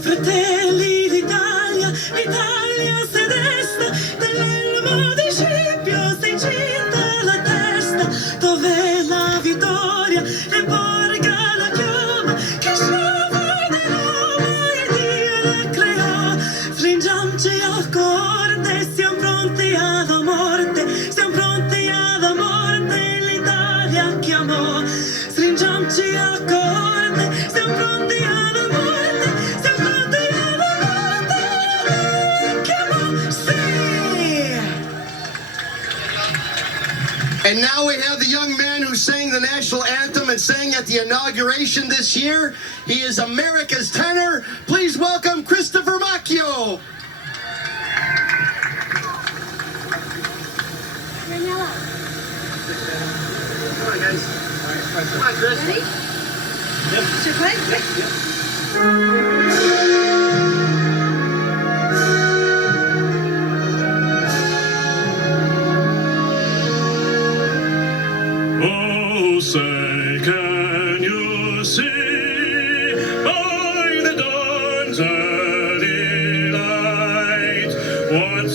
Fratelli d'Italia, l'Italia si desta, dell'elmo di Scipio si cinta la testa, dove la vittoria e borga la chioma, che sciova di Roma e Dio la creò. Stringiamoci al corte, siamo pronti alla morte, siamo pronti alla morte, l'Italia chiamò. Stringiamoci al corte, siamo pronti alla morte, siamo pronti alla morte, l'Italia chiamò. Sì! And now we have the young man who sang the national anthem and sang at the inauguration this year. He is America's tenor. Please welcome Christopher Macchio. Come on, guys. Come on, Chris. Ready? Yep. Should play? Oh, say, can you see by the dawn's early light what